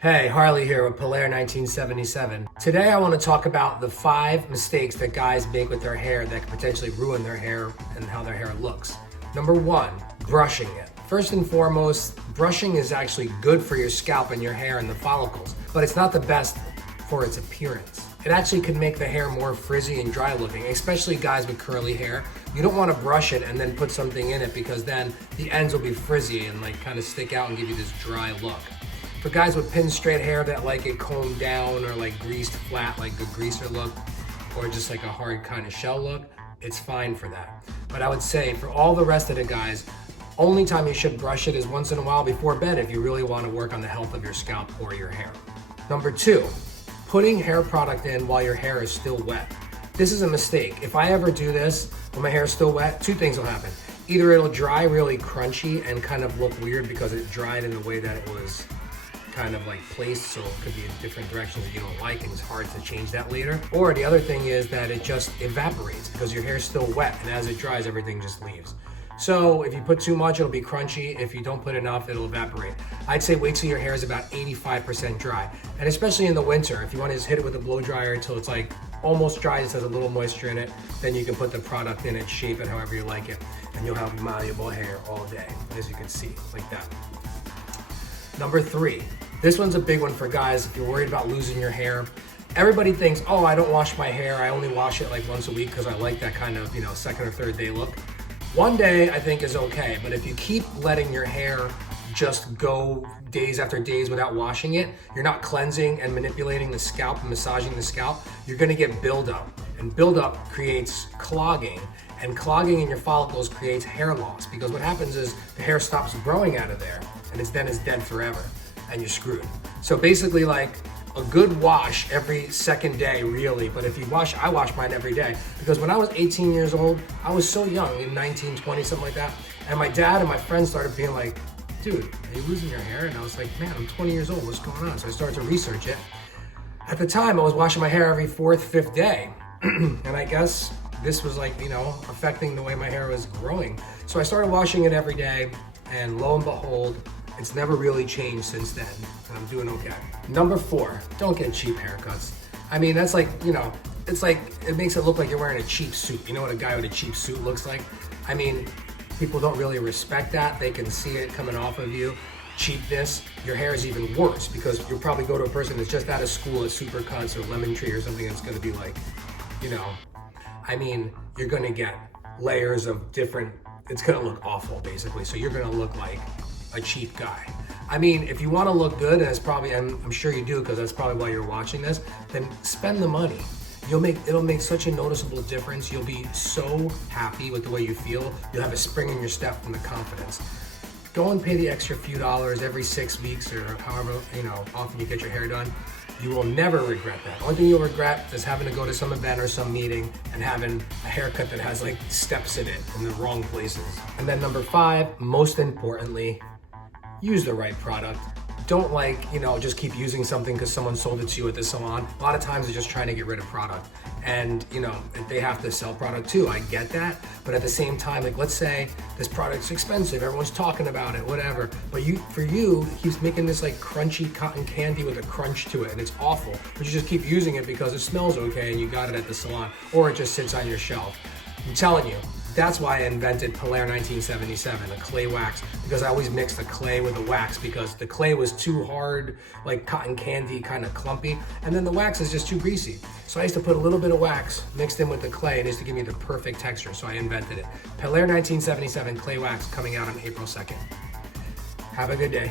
Hey, Harley here with Pellair 1977. Today I want to talk about the 5 mistakes that guys make with their hair that could potentially ruin their hair and how their hair looks. Number 1, brushing it. First and foremost, brushing is actually good for your scalp and your hair and the follicles, but it's not the best for its appearance. It actually can make the hair more frizzy and dry looking, especially guys with curly hair. You don't want to brush it and then put something in it because then the ends will be frizzy and kind of stick out and give you this dry look. For guys with pin straight hair that like it combed down or greased flat, like a greaser look, or just like a hard kind of shell look, it's fine for that. But I would say for all the rest of the guys, only time you should brush it is once in a while before bed if you really want to work on the health of your scalp or your hair. Number 2, putting hair product in while your hair is still wet. This is a mistake. If I ever do this when my hair is still wet, 2 things will happen. Either it'll dry really crunchy and kind of look weird because it dried in a way that it was kind of placed, so it could be in different directions that you don't like and it's hard to change that later. Or the other thing is that it just evaporates because your hair's still wet, and as it dries everything just leaves. So if you put too much it'll be crunchy. If you don't put enough it'll evaporate. I'd say wait till your hair is about 85% dry, and especially in the winter if you want to just hit it with a blow dryer until it's almost dry, just has a little moisture in it, then you can put the product in it, shape it however you like it, and you'll have malleable hair all day, as you can see, like that. Number 3, this one's a big one for guys if you're worried about losing your hair. Everybody thinks, oh, I don't wash my hair, I only wash it once a week because I like that kind of, second or third day look. One day I think is okay, but if you keep letting your hair just go days after days without washing it, you're not cleansing and manipulating the scalp and massaging the scalp, you're gonna get buildup. And buildup creates clogging, and clogging in your follicles creates hair loss, because what happens is the hair stops growing out of there and it's dead forever and you're screwed. So basically a good wash every second day really, but if you wash, I wash mine every day, because when I was 18 years old, I was so young, in 19, 20, something like that, and my dad and my friends started being like, dude, are you losing your hair? And I was like, man, I'm 20 years old, what's going on? So I started to research it. At the time, I was washing my hair every 4th, 5th day, and I guess this was affecting the way my hair was growing. So I started washing it every day, and lo and behold, it's never really changed since then, and I'm doing okay. Number 4, don't get cheap haircuts. I mean, that's it makes it look like you're wearing a cheap suit. You know what a guy with a cheap suit looks like? I mean, people don't really respect that. They can see it coming off of you. Cheapness, your hair is even worse because you'll probably go to a person that's just out of school at Supercuts or Lemon Tree or something that's gonna be you're gonna get layers of different, it's gonna look awful basically. So you're gonna look like a cheap guy. I mean, if you want to look good, and it's probably, I'm sure you do because that's probably why you're watching this, then spend the money. It'll make such a noticeable difference. You'll be so happy with the way you feel. You'll have a spring in your step from the confidence. Go and pay the extra few dollars every 6 weeks or however often you get your hair done. You will never regret that. Only thing you'll regret is having to go to some event or some meeting and having a haircut that has steps in it in the wrong places. And then number 5, most importantly, use the right product. Don't just keep using something because someone sold it to you at the salon. A lot of times they're just trying to get rid of product. And they have to sell product too, I get that. But at the same time, let's say this product's expensive, everyone's talking about it, whatever. But for you, he's making this crunchy cotton candy with a crunch to it and it's awful. But you just keep using it because it smells okay and you got it at the salon, or it just sits on your shelf. I'm telling you, that's why I invented Pellair 1977, a clay wax, because I always mixed the clay with the wax because the clay was too hard, like cotton candy, kind of clumpy, and then the wax is just too greasy. So I used to put a little bit of wax mixed in with the clay and it used to give me the perfect texture, so I invented it. Pellair 1977 clay wax coming out on April 2nd. Have a good day.